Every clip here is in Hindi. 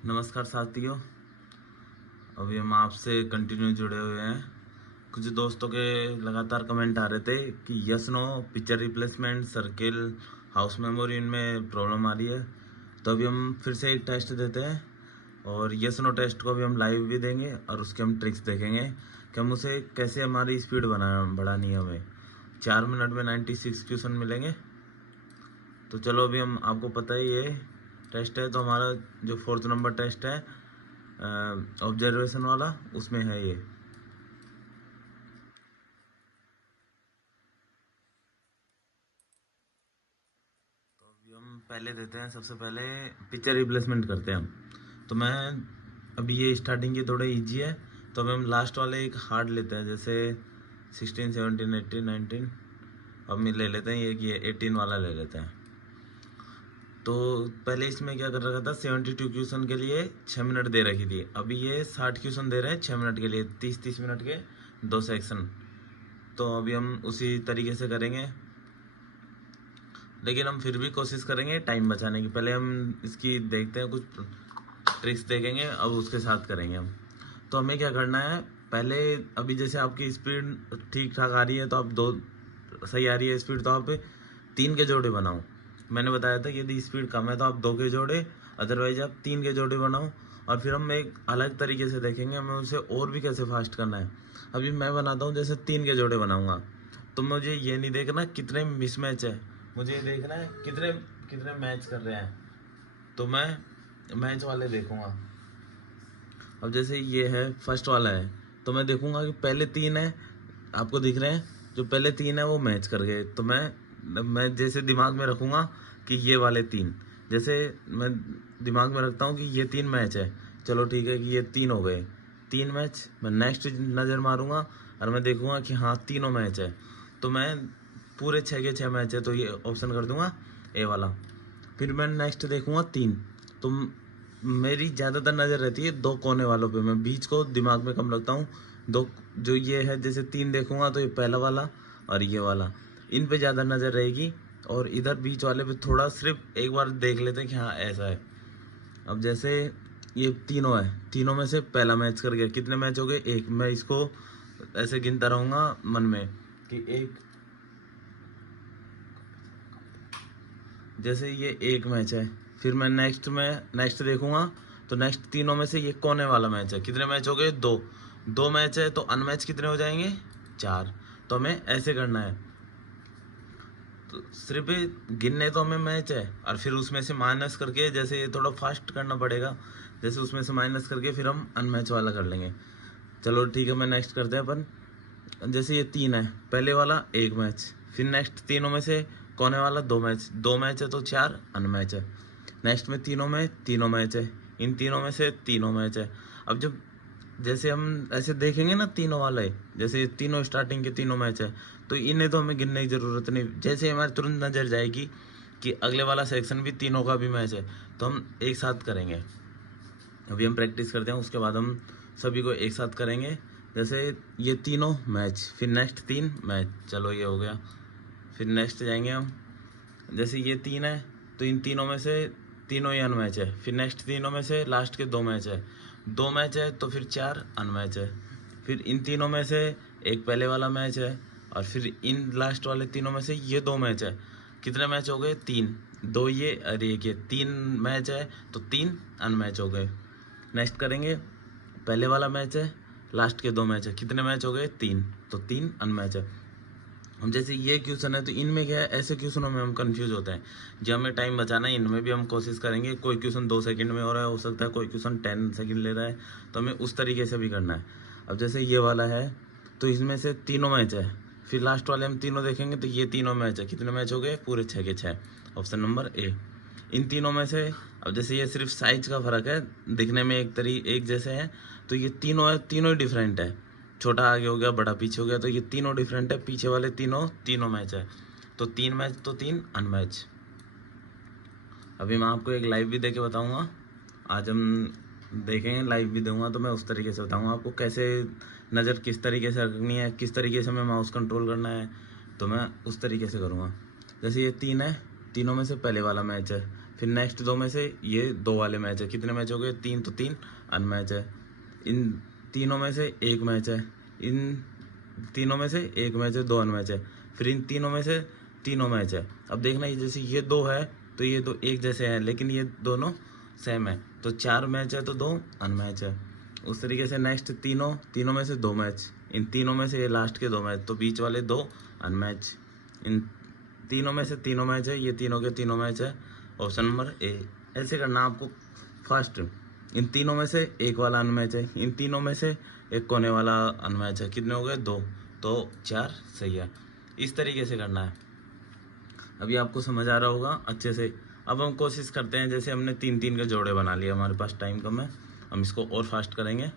नमस्कार साथियों। अभी हम आपसे कंटिन्यू जुड़े हुए हैं। कुछ दोस्तों के लगातार कमेंट आ रहे थे कि yes no picture replacement circle house memory इनमें प्रॉब्लम आ रही है। तो अभी हम फिर से एक टेस्ट देते हैं और यस नो टेस्ट को अभी हम लाइव भी देंगे और उसके हम ट्रिक्स देखेंगे कि हम उसे कैसे हमारी स्पीड बढ़ानी है। हमें 4 मिनट में 96 क्वेश्चन मिलेंगे। तो चलो अभी हम आपको पता है ये टेस्ट है, तो हमारा जो 4th नंबर टेस्ट है ऑब्जर्वेशन वाला, उसमें है ये। तो अभी हम पहले देते हैं, सबसे पहले पिक्चर रिप्लेसमेंट करते हैं हम। तो मैं अभी ये स्टार्टिंग की थोड़ा इजी है, तो अभी हम लास्ट वाले एक हार्ड लेते हैं, जैसे 16, 17, 18, 19। अब मैं ले लेते हैं ये 18 वाला ले लेते हैं। तो पहले इसमें क्या कर रखा था, 72 क्वेश्चन के लिए 6 मिनट दे रखी थी। अभी ये 60 क्वेश्चन दे रहे हैं 6 मिनट के लिए, 30-30 मिनट के 2 सेक्शन। तो अभी हम उसी तरीके से करेंगे, लेकिन हम फिर भी कोशिश करेंगे टाइम बचाने की। पहले हम इसकी देखते हैं, कुछ ट्रिक्स देखेंगे, अब उसके साथ करेंगे हम। तो हमें क्या करना है, पहले अभी जैसे आपकी स्पीड ठीक ठाक आ रही है, तो आप दो सही आ रही है स्पीड, तो आप 3 के जोड़े बनाओ। मैंने बताया था कि यदि स्पीड कम है तो आप 2 के जोड़े, अदरवाइज आप 3 के जोड़े बनाओ। और फिर हम एक अलग तरीके से देखेंगे हमें उसे और भी कैसे फास्ट करना है। अभी मैं बनाता हूँ, जैसे 3 के जोड़े बनाऊंगा, तो मुझे ये नहीं देखना कितने मिसमैच है, मुझे ये देखना है कितने कितने मैच कर रहे हैं। तो मैं मैच वाले देखूंगा। अब जैसे ये है फर्स्ट वाला है, तो मैं देखूंगा कि पहले 3 है, आपको दिख रहे हैं, जो पहले 3 है वो मैच कर गए। तो मैं जैसे दिमाग में रखूंगा कि ये वाले 3, जैसे मैं दिमाग में रखता हूँ कि ये 3 मैच है, चलो ठीक है कि ये 3 हो गए, 3 मैच। मैं नेक्स्ट नज़र मारूंगा और मैं देखूंगा कि हाँ तीनों मैच है, तो मैं पूरे 6 के 6 मैच है, तो ये ऑप्शन कर दूंगा ए वाला। फिर मैं नेक्स्ट देखूंगा 3, तो मेरी ज़्यादातर नज़र रहती है 2 कोने वालों पे, मैं बीच को दिमाग में कम रखता हूँ। दो जो ये है, जैसे 3 देखूंगा तो ये पहला वाला और ये वाला, इन पे ज़्यादा नज़र रहेगी। और इधर बीच वाले पे थोड़ा सिर्फ एक बार देख लेते हैं कि हाँ ऐसा है। अब जैसे ये तीनों है, तीनों में से पहला मैच कर गया, कितने मैच हो गए, एक। मैं इसको ऐसे गिनता रहूँगा मन में कि एक, जैसे ये एक मैच है। फिर मैं नेक्स्ट देखूंगा, तो नेक्स्ट तीनों में से ये कोने वाला मैच है, कितने मैच हो गए, 2। 2 मैच है तो अनमैच कितने हो जाएंगे, 4। तो हमें ऐसे करना है। तो सिर्फ गिनने तो हमें मैच है, और फिर उसमें से माइनस करके, जैसे ये थोड़ा फास्ट करना पड़ेगा, जैसे उसमें से माइनस करके फिर हम अनमैच वाला कर लेंगे। चलो ठीक है, मैं नेक्स्ट करते हैं अपन। जैसे ये 3 है, पहले वाला एक मैच, फिर नेक्स्ट तीनों में से कोने वाला 2 मैच, 2 मैच है तो 4 अनमैच है। नेक्स्ट में तीनों में तीनों मैच है, इन तीनों में से तीनों मैच है। अब जब जैसे हम ऐसे देखेंगे ना तीनों वाले, जैसे ये तीनों स्टार्टिंग के तीनों मैच है, तो इन्हें तो हमें गिनने की ज़रूरत नहीं। जैसे हमारे तुरंत नज़र जाएगी कि अगले वाला सेक्शन भी तीनों का भी मैच है, तो हम एक साथ करेंगे। अभी हम प्रैक्टिस करते हैं, उसके बाद हम सभी को एक साथ करेंगे। जैसे ये तीनों मैच, फिर नेक्स्ट 3 मैच, चलो ये हो गया। फिर नेक्स्ट जाएंगे हम, जैसे ये 3 है, तो इन तीनों में से तीनों ही अनमैच है। फिर नेक्स्ट तीनों में से लास्ट के 2 मैच है, 2 मैच है तो फिर 4 अनमैच है। फिर इन तीनों में से एक पहले वाला मैच है, और फिर इन लास्ट वाले तीनों में से ये 2 मैच है, कितने मैच हो गए, 3। 2 ये और एक ये, 3 मैच है तो 3 अनमैच हो गए। नेक्स्ट करेंगे, पहले वाला मैच है, लास्ट के 2 मैच है, कितने मैच हो गए, 3, तो 3 अनमैच है। हम जैसे ये क्वेश्चन है, तो इनमें क्या है, ऐसे क्वेश्चनों में हम कंफ्यूज होते हैं। जब हमें टाइम बचाना है, इनमें भी हम कोशिश करेंगे। कोई क्वेश्चन 2 सेकंड में हो रहा है, हो सकता है कोई क्वेश्चन 10 सेकंड ले रहा है, तो हमें उस तरीके से भी करना है। अब जैसे ये वाला है, तो इसमें से तीनों मैच है, फिर लास्ट वाले हम तीनों देखेंगे, तो ये तीनों मैच है, कितने मैच हो गए, पूरे 6 के 6, ऑप्शन नंबर ए। इन तीनों में से, अब जैसे ये सिर्फ साइज का फ़र्क है, दिखने में एक जैसे हैं, तो ये तीनों है, तीनों ही डिफरेंट है। छोटा आगे हो गया, बड़ा पीछे हो गया, तो ये तीनों डिफरेंट है। पीछे वाले तीनों मैच है, तो 3 मैच तो 3 अनमैच। अभी मैं आपको एक लाइव भी दे के बताऊँगा। आज हम देखेंगे, लाइव भी दूंगा, तो मैं उस तरीके से बताऊँगा आपको कैसे नज़र किस तरीके से रखनी है, किस तरीके से हमें माउस कंट्रोल करना है, तो मैं उस तरीके से करूँगा। जैसे ये 3 है, तीनों में से पहले वाला मैच है, फिर नेक्स्ट 2 में से ये 2 वाले मैच है, कितने मैच हो गए 3, तो 3 अनमैच है। इन तीनों में से एक मैच है, इन तीनों में से एक मैच है, 2 अनमैच है। फिर इन तीनों में से तीनों मैच है। अब देखना ये जैसे ये 2 है तो ये 2 एक जैसे हैं, लेकिन ये दोनों सेम है, तो 4 मैच है तो 2 अनमैच है। उस तरीके से नेक्स्ट तीनों में से 2 मैच, इन तीनों में से ये लास्ट के 2 मैच, तो बीच वाले 2 अनमैच। इन तीनों में से तीनों मैच है, ये तीनों के तीनों मैच है, ऑप्शन नंबर ए। ऐसे करना आपको। फर्स्ट, इन तीनों में से एक वाला अनमैच है, इन तीनों में से एक कोने वाला अनमैच है, कितने हो गए 2, तो 4 सही है। इस तरीके से करना है। अभी आपको समझ आ रहा होगा अच्छे से। अब हम कोशिश करते हैं, जैसे हमने 3-3 के जोड़े बना लिए, हमारे पास टाइम कम है, हम इसको और फास्ट करेंगे।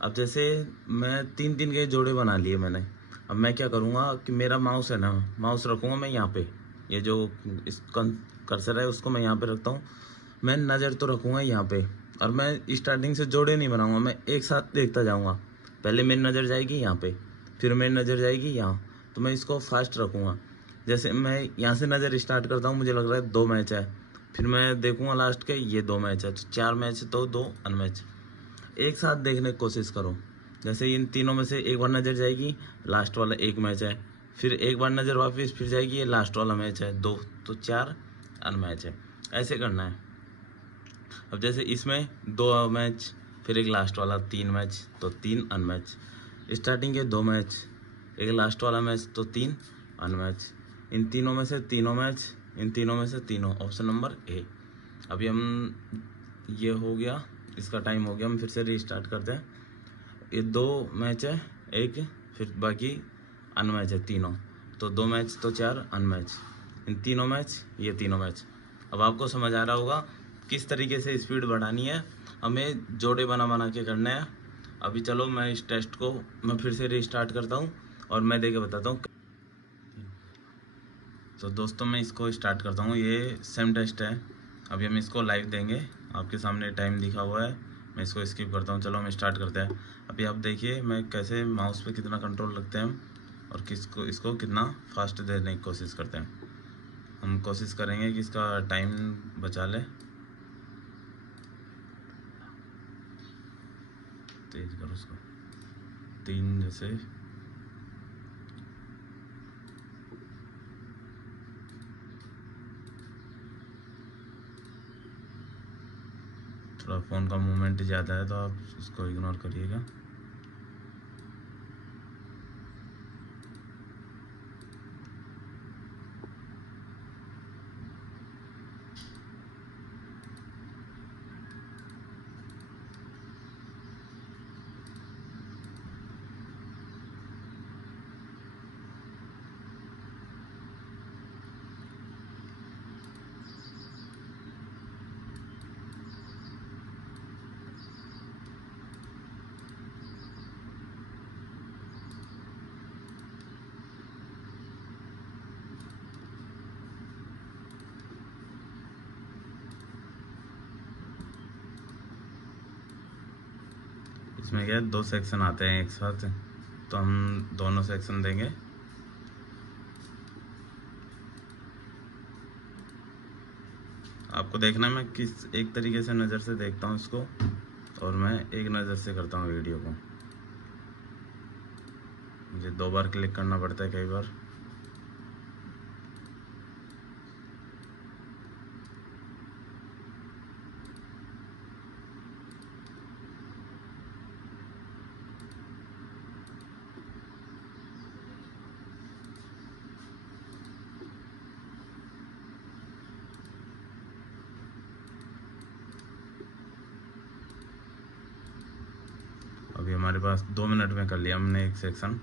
अब जैसे मैं 3-3 के जोड़े बना लिए मैंने, अब मैं क्या करूँगा कि मेरा माउस है ना, माउस रखूँगा मैं यहाँ पे, ये जो इस कर्सर है उसको मैं यहाँ पे रखता हूँ, मैं नज़र तो रखूँगा यहाँ पे, और मैं स्टार्टिंग से जोड़े नहीं बनाऊँगा, मैं एक साथ देखता जाऊँगा। पहले मेरी नज़र जाएगी यहाँ पे, फिर मेरी नज़र जाएगी यहाँ, तो मैं इसको फास्ट रखूँगा। जैसे मैं यहाँ से नज़र स्टार्ट करता हूँ, मुझे लग रहा है 2 मैच है, फिर मैं देखूँगा लास्ट के ये 2 मैच है, तो 4 मैच तो 2 अनमैच। एक साथ देखने की कोशिश करो। जैसे इन तीनों में से एक बार नज़र जाएगी, लास्ट वाला 1 मैच है, फिर एक बार नज़र वापस फिर जाएगी, ये लास्ट वाला मैच है 2, तो 4 अनमैच है। ऐसे करना है। अब जैसे इसमें 2 मैच, फिर एक लास्ट वाला 3 मैच, तो 3 अनमैच। स्टार्टिंग के 2 मैच, एक लास्ट वाला मैच, तो 3 अनमैच। इन तीनों में से तीनों मैच, इन तीनों में से तीनों, ऑप्शन नंबर ए। अभी हम, ये हो गया, इसका टाइम हो गया, हम फिर से रीस्टार्ट करते हैं। ये 2 मैच है, एक, फिर बाकी अनमैच है तीनों, तो 2 मैच तो 4 अनमैच। इन तीनों मैच, ये तीनों मैच। अब आपको समझ आ रहा होगा किस तरीके से स्पीड बढ़ानी है, हमें जोड़े बना बना के करना है। अभी चलो मैं इस टेस्ट को मैं फिर से रीस्टार्ट करता हूँ और मैं देके बताता हूँ। तो दोस्तों मैं इसको स्टार्ट करता हूँ, ये सेम टेस्ट है। अभी हम इसको लाइव देंगे, आपके सामने टाइम दिखा हुआ है, मैं इसको स्किप करता हूँ। चलो हम स्टार्ट करते हैं। अभी आप देखिए मैं कैसे माउस पे कितना कंट्रोल रखते हैं हम, और इसको कितना फास्ट देने की कोशिश करते हैं। हम कोशिश करेंगे कि इसका टाइम बचा ले। तेज करो उसको, 3 जैसे, थोड़ा फ़ोन का मूवमेंट ज़्यादा है तो आप उसको इग्नोर करिएगा। इसमें क्या है, 2 सेक्शन आते हैं एक साथ, तो हम दोनों सेक्शन देंगे। आपको देखना है मैं किस एक तरीके से नज़र से देखता हूँ इसको, और मैं एक नज़र से करता हूँ वीडियो को। मुझे 2 बार क्लिक करना पड़ता है कई बार। अभी हमारे पास 2 मिनट में कर लिया हमने एक सेक्शन।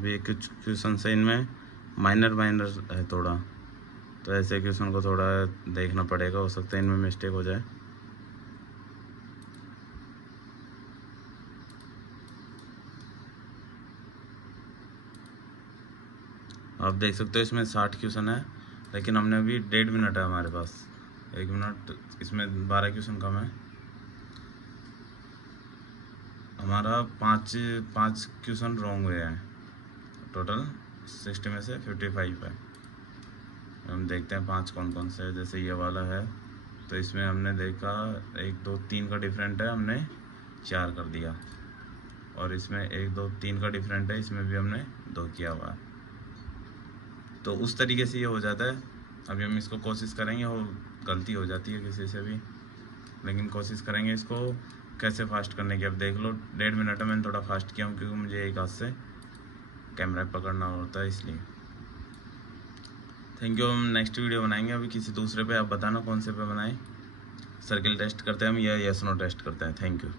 अभी एक क्वेश्चन से इनमें माइनर है थोड़ा, तो ऐसे क्वेश्चन को थोड़ा देखना पड़ेगा, हो सकता है इनमें मिस्टेक हो जाए। आप देख सकते हो इसमें 60 क्वेश्चन है, लेकिन हमने अभी 1.5 मिनट है हमारे पास, 1 मिनट, इसमें 12 क्वेश्चन कम है। हमारा पाँच क्वेश्चन रॉन्ग हुए हैं, टोटल 60 में से 55 है। हम देखते हैं 5 कौन कौन से है। जैसे ये वाला है, तो इसमें हमने देखा 1 2 3 का डिफरेंट है, हमने 4 कर दिया। और इसमें 1 2 3 का डिफरेंट है, इसमें भी हमने 2 किया हुआ है। तो उस तरीके से ये हो जाता है। अभी हम इसको कोशिश करेंगे, हो गलती हो जाती है किसी से भी, लेकिन कोशिश करेंगे इसको कैसे फास्ट करने की। अब देख लो 1.5 मिनट है, मैंने थोड़ा फास्ट किया हूँ क्योंकि मुझे एक हाथ से कैमरा पकड़ना होता है इसलिए। Thank you. हम नेक्स्ट वीडियो बनाएंगे अभी किसी दूसरे पे, आप बताना कौन से पे बनाएं। सर्किल टेस्ट करते हैं हम या यस नो टेस्ट करते हैं। Thank you.